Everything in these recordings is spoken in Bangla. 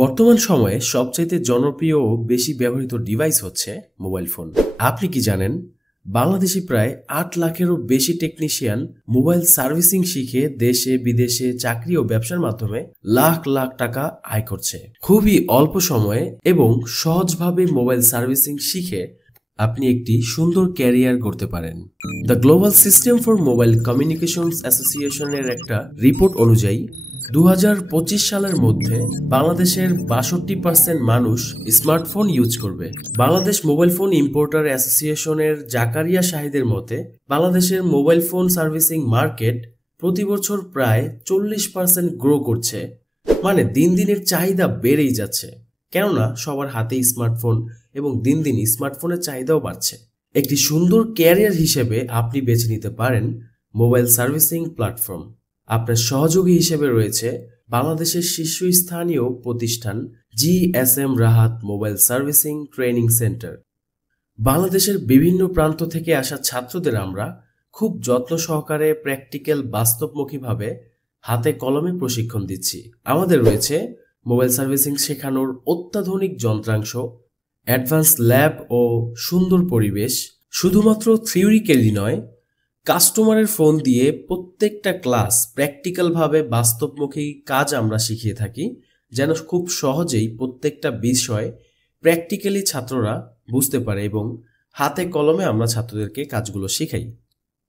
বর্তমান সময়ে সবচাইতে জনপ্রিয় ও বেশি ব্যবহৃত ডিভাইস হচ্ছে মোবাইল ফোন। আপনি কি জানেন বাংলাদেশে প্রায় ৮ লাখেরও বেশি টেকনিশিয়ান মোবাইল সার্ভিসিং শিখে দেশে বিদেশে চাকরি ও ব্যবসার মাধ্যমে লাখ লাখ টাকা আয় করছে। খুবই অল্প সময়ে এবং সহজভাবে মোবাইল সার্ভিসিং শিখে আপনি একটি সুন্দর ক্যারিয়ার গড়তে পারেন। The global system for mobile communications অ্যাসোসিয়েশনের একটা রিপোর্ট অনুযায়ী 2025 সালের মধ্যে বাংলাদেশের 62% মানুষ স্মার্টফোন ইউজ করবে। বাংলাদেশ মোবাইল ফোন ইম্পোর্টার অ্যাসোসিয়েশনের জাকারিয়া শাহিদের মতে বাংলাদেশের মোবাইল ফোন সার্ভিসিং মার্কেট প্রতি বছর প্রায় 40% গ্রো করছে। মানে দিন দিনের চাহিদা বেড়েই যাচ্ছে, কেননা সবার হাতেই স্মার্টফোন এবং দিন দিন স্মার্টফোনের চাহিদাও বাড়ছে। একটি সুন্দর ক্যারিয়ার হিসেবে আপনি বেছে নিতে পারেন মোবাইল সার্ভিসিং প্ল্যাটফর্ম। আপনার সহযোগী হিসেবে রয়েছে বাংলাদেশের শীর্ষস্থানীয় প্রতিষ্ঠান GSM Rahat mobile servicing training centre. বাংলাদেশের বিভিন্ন প্রান্ত থেকে আসা ছাত্রদের আমরা খুব যত্ন সহকারে প্র্যাকটিক্যাল বাস্তবমুখীভাবে হাতে কলমে প্রশিক্ষণ দিচ্ছি। আমাদের রয়েছে মোবাইল সার্ভিসিং শেখানোর অত্যাধুনিক যন্ত্রাংশ, অ্যাডভান্স ল্যাব ও সুন্দর পরিবেশ। শুধুমাত্র থিওরিক্যালি নয়, কাস্টমারের ফোন দিয়ে প্রত্যেকটা ক্লাস প্র্যাকটিক্যালভাবে বাস্তবমুখী কাজ আমরা শিখিয়ে থাকি, যেন খুব সহজেই প্রত্যেকটা বিষয় প্র্যাকটিক্যালি ছাত্ররা বুঝতে পারে এবং হাতে কলমে আমরা ছাত্রদেরকে কাজগুলো শেখাই।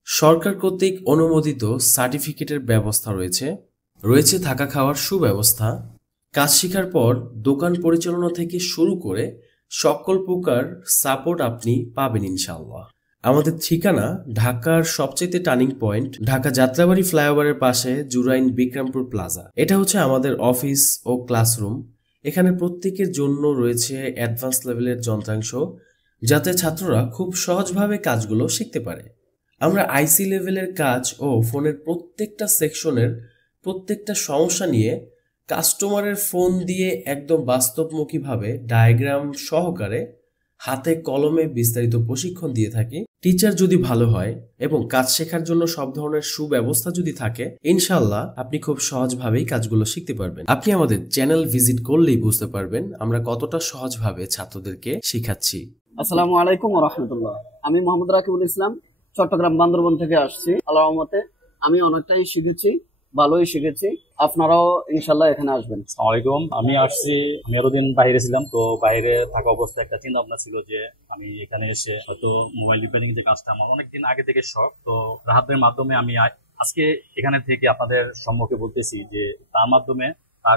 সরকার কর্তৃক অনুমোদিত সার্টিফিকেটের ব্যবস্থা রয়েছে থাকা খাওয়ার সুব্যবস্থা। কাজ শেখার পর দোকান পরিচালনা থেকে শুরু করে সকল প্রকার সাপোর্ট আপনি পাবেন ইনশাআল্লাহ। আমাদের ঠিকানা ঢাকার সবচেয়ে টার্নিং পয়েন্ট, ঢাকা যাত্রাবাড়ি ফ্লাইওভারের পাশে জুরাইন বিক্রমপুর প্লাজা। এটা হচ্ছে আমাদের অফিস ও ক্লাসরুম। এখানে প্রত্যেকের জন্য রয়েছে অ্যাডভান্স লেভেলের যন্ত্রাংশ, যাতে ছাত্ররা খুব সহজভাবে কাজগুলো শিখতে পারে। আমরা আইসি লেভেলের কাজ ও ফোনের প্রত্যেকটা সেকশনের প্রত্যেকটা সমস্যা নিয়ে কাস্টমারের ফোন দিয়ে একদম বাস্তবমুখীভাবে ডায়াগ্রাম সহকারে হাতে কলমে বিস্তারিত প্রশিক্ষণ দিয়ে থাকি। টিচার যদি ভালো হয় এবং কাজ শেখার জন্য সব ধরনের সুব্যবস্থা যদি থাকে, ইনশাআল্লাহ আপনি খুব সহজভাবেই কাজগুলো শিখতে পারবেন। আপনি আমাদের চ্যানেল ভিজিট করলেই বুঝতে পারবেন আমরা কতটা সহজভাবে ছাত্রদেরকে শিখাচ্ছি। আসসালামু আলাইকুম ওয়া রাহমাতুল্লাহ। আমি মোহাম্মদ রাকিবুল ইসলাম, চট্টগ্রাম বান্দরবন থেকে আসছি। আল্লাহর রহমতে আমি অনেকটাই শিখেছি, ভালোই শিখেছি। আপনারাও ইনশাআল্লাহ এখানে আসবেন। আসসালামু আলাইকুম। আমি আরো দিন বাইরে ছিলাম, তো বাইরে থাকা অবস্থায় একটা চিন্তা ভাবনা ছিল যে আমি এখানে এসে হয়তো মোবাইল রিপেয়ারিং যে কাজটা আমার অনেকদিন আগে থেকে শখ, তো রাহাতের মাধ্যমে আমি আজকে এখানে থেকে আপনাদের সম্মুখে বলতেছি যে তার মাধ্যমে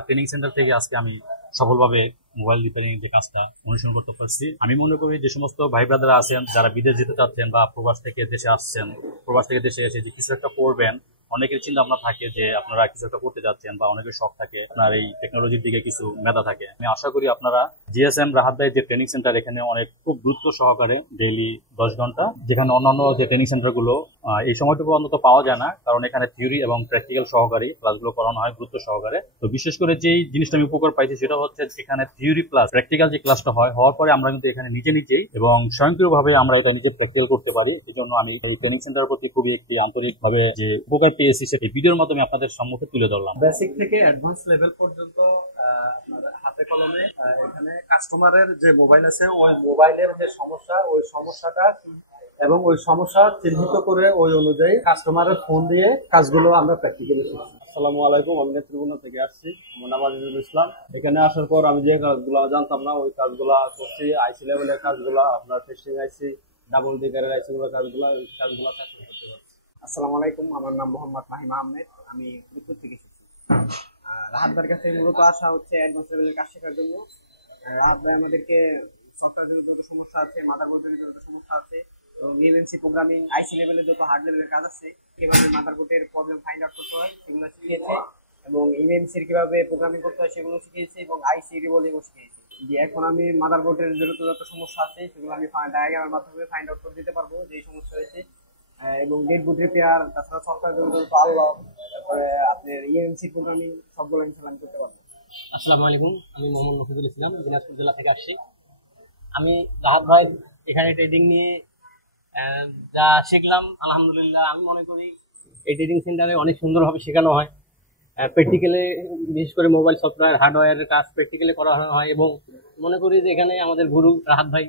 ট্রেনিং সেন্টার থেকে আজকে আমি সফলভাবে মোবাইল রিপেয়ারিং যে কাজটা অনুসরণ করতে পারছি। আমি মনে করি যে সমস্ত ভাই ব্রাদার আছেন যারা বিদেশ যেতে চাচ্ছেন বা প্রবাস থেকে দেশে আসছেন, প্রবাস থেকে দেশে এসে যে কিছু একটা করবেন, অনেকের চিন্তা ভাবনা থাকে যে আপনারা কিছু একটা করতে যাচ্ছেন বা অনেকের শখ থাকে, আপনার এই টেকনোলজির দিকে কিছু মেধা থাকে। আমি আশা করি আপনারা GSM রাহাত ভাই যে ট্রেনিং সেন্টার, এখানে অনেক খুব গুরুত্ব সহকারে ডেইলি 10 ঘন্টা, যেখানে অন্যান্য যে ট্রেনিং সেন্টার গুলো এই সময়টুকু অন্তত পাওয়া যায় না, কারণ এখানে থিওরি এবং প্র্যাকটিক্যাল সহকারী ক্লাসগুলো করানো হয় গুরুত্ব সহকারে। তো বিশেষ করে যেই জিনিসটা আমি উপকার পাইছি সেটা হচ্ছে এখানে থিওরি প্লাস প্র্যাকটিক্যাল যে ক্লাসটা হওয়ার পরে আমরা কিন্তু এখানে নিজেই এবং স্বয়ংক্রিয়ভাবে আমরা এটা নিজে প্র্যাকটিক্যাল করতে পারি। এই জন্য আমি এই ট্রেনিং সেন্টারের প্রতি খুবই একটি আন্তরিকভাবে যে উপকার পেয়েছি সেটা ভিডিওর মাধ্যমে আপনাদের সম্মুখে তুলে ধরলাম। বেসিক থেকে অ্যাডভান্স লেভেল পর্যন্ত আপনার হাতে কলমে এখানে কাস্টমারের যে মোবাইল আছে ওই মোবাইলের যে সমস্যা, ওই সমস্যাটা এবং ওই সমস্যা চিহ্নিত করে ওই অনুযায়ী কাস্টমারের ফোন দিয়ে কাজগুলো আমরা প্র্যাকটিক্যালি শিখছি। আসসালামু আলাইকুম। আমি নেত্রকোনা থেকে আসছি। আমার নাম আজিজুল ইসলাম। এখানে আসার পর আমি যে কাজগুলো জানতাম না ওই কাজগুলা করছি। আইসি লেভেলের কাজগুলা, আপনার টেস্টিং আইসি, ডাবল ডিকারের আইসি গুলো কাজগুলা সাকসেস করতে পারছি। আসসালামু আলাইকুম, আমার নাম মোহাম্মদ মাহিম আহমেদ। আমি মিরপুর থেকে এসেছি। রাহাত ভাইয়ের কাছে মূলত আসা হচ্ছে অ্যাডভান্স লেভেলের কাজ শেখার জন্য। রাহাত ভাই আমাদেরকে সফটওয়্যার যত সমস্যা আছে, মাদারবোর্ডের যত সমস্যা আছে, ইএমএমসি প্রোগ্রামিং, আইসি লেভেলের যত হার্ড লেভেলের কাজ আছে, কিভাবে মাদারবোর্ডের প্রবলেম ফাইন্ড আউট করতে হয় সেগুলো শিখিয়েছে, এবং ইএমএমসির কিভাবে প্রোগ্রামিং করতে হয় সেগুলো শিখিয়েছে, এবং আইসি রিবলিংও শিখিয়েছে। যে এখন আমি মাদারবোর্ডের যত সমস্যা আছে সেগুলো আমি ডায়াগ্রামের মাধ্যমে ফাইন্ড আউট করে দিতে পারবো যে সমস্যা হয়েছে, এবং ডেড বুট রিপেয়ার, তাছাড়া সফটওয়্যার যত আনলক, তারপরে আপনার ইএমএমসি প্রোগ্রামিং সবগুলো ইনশাআল্লাহ আমি করতে পারবো। আসসালামু আলাইকুম। আমি মোহাম্মদ নফিজুল ইসলাম, দিনাজপুর জেলা থেকে আসছি। আমি রাহাত ভাই এখানে ট্রেডিং নিয়ে যা শিখলাম আলহামদুলিল্লাহ, আমি মনে করি এই ট্রেডিং সেন্টারে অনেক সুন্দরভাবে শেখানো হয় প্র্যাকটিক্যালি, বিশেষ করে মোবাইল সফটওয়্যার হার্ডওয়্যারের কাজ প্র্যাকটিক্যালি করা হয়। এবং মনে করি যে এখানে আমাদের গুরু রাহাত ভাই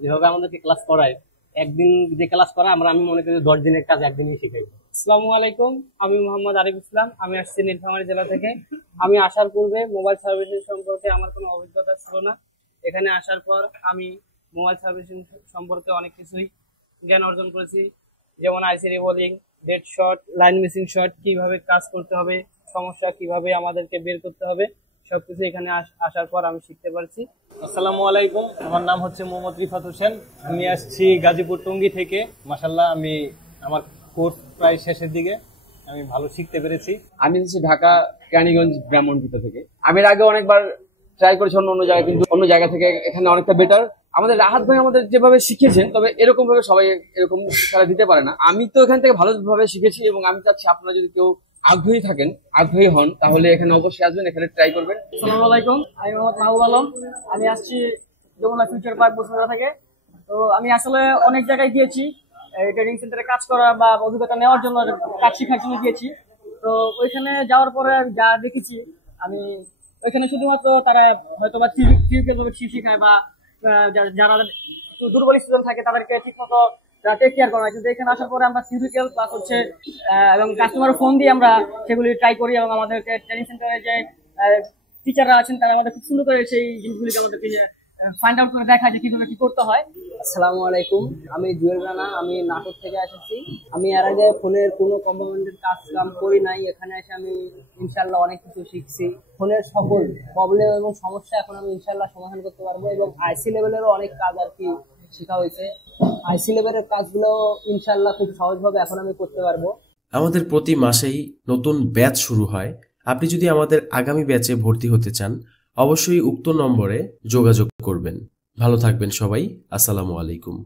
যেভাবে আমাদেরকে ক্লাস করায়, একদিন যে ক্লাস করা আমি মনে করি 10 দিনের কাজ একদিনই শিখাই। আসসালামু আলাইকুম, আমি মোহাম্মদ আরিফ ইসলাম। আমি আসছি নীলফামারী জেলা থেকে। আমি আসার পূর্বে মোবাইল সার্ভিসিং সম্পর্কে আমার কোনো অভিজ্ঞতা ছিল না। এখানে আসার পর আমি মোবাইল সার্ভিসিং সম্পর্কে অনেক কিছুই জ্ঞান অর্জন করেছি, যেমন IC reballing, dead short, line missing short, কিভাবে কাজ করতে হবে, সমস্যা কিভাবে আমাদেরকে বের করতে হবে, সবকিছু এখানে আসার পর আমি শিখতে পারছি। আসসালামু আলাইকুম, আমার নাম হচ্ছে মোহাম্মদ রিফাত হোসেন। আমি আসছি গাজীপুর টঙ্গী থেকে। মাশাআল্লাহ, আমি আমার কোর্স প্রায় শেষের দিকে, আমি ভালো শিখতে পেরেছি। আমি হচ্ছে ঢাকা কেরানীগঞ্জ ব্রাহ্মণপিতা থেকে। আমি এর আগে অনেকবার ট্রাই করেছি অন্য জায়গায়, কিন্তু অন্য জায়গা থেকে এখানে অনেকটা বেটার। আমাদের রাহাত ভাই আমাদের যেভাবে শিখেছেন, তবে এরকম ভাবে সবাই এরকম তারা দিতে পারে না। আমি তো এখান থেকে ভালোভাবে শিখেছি এবং আমি চাচ্ছি আপনারা যদি কেউ আগ্রহী হন তাহলে এখানে অবশ্যই আসবেন, এখানে ট্রাই করবেন। আসসালামু আলাইকুম, আমি মোহাম্মদ মাহবুব আলম। আমি আসছি যমুনা ফিউচার পার্ক বসুন্ধরা থেকে। তো আমি আসলে অনেক জায়গায় গিয়েছি ট্রেনিং সেন্টারে কাজ করা বা অভিজ্ঞতা নেওয়ার জন্য, কাজ শেখার জন্য গিয়েছি। তো ওইখানে যাওয়ার পরে যা দেখেছি, আমি ওইখানে শুধুমাত্র তারা হয়তো বা থিওরিক্যাল ভাবে শেখায় বা যারা একটু দুর্বল স্টুডেন্ট থাকে তাদেরকে ঠিক মতো টেক কেয়ার করা হয়। কিন্তু এখানে আসার পরে আমরা থিওরিক্যাল ক্লাস হচ্ছে এবং কাস্টমার ফোন দিয়ে আমরা সেগুলি ট্রাই করি, এবং আমাদেরকে ট্রেনিং সেন্টারে যে টিচাররা আছেন তারা আমাদের খুব সুন্দর করে সেই জিনিসগুলিকে আমাদেরকে ফাইন্ড আউট করে দেখায় যে কিভাবে কি করতে হয়। আসসালামু আলাইকুম, আমি জুয়েল রানা, আমি নাটক থেকে এসেছি। আমি এর আগে ফোনের কোনো কম্পোনেন্টের কাম করি নাই। এখানে এসে আমি ইনশাল্লাহ অনেক কিছু শিখছি। ফোনের সকল প্রবলেম এবং সমস্যা এখন আমি ইনশাল্লাহ সমাধান করতে পারবো, এবং আইসি লেভেলেরও অনেক কাজ আর কি শেখা হয়েছে। আইসি লেভেলের কাজগুলো ইনশাল্লাহ খুব সহজভাবে এখন আমি করতে পারবো। আমাদের প্রতি মাসেই নতুন ব্যাচ শুরু হয়। আপনি যদি আমাদের আগামী ব্যাচে ভর্তি হতে চান, অবশ্যই উক্ত নম্বরে যোগাযোগ করবেন। ভালো থাকবেন সবাই। আসসালামু আলাইকুম।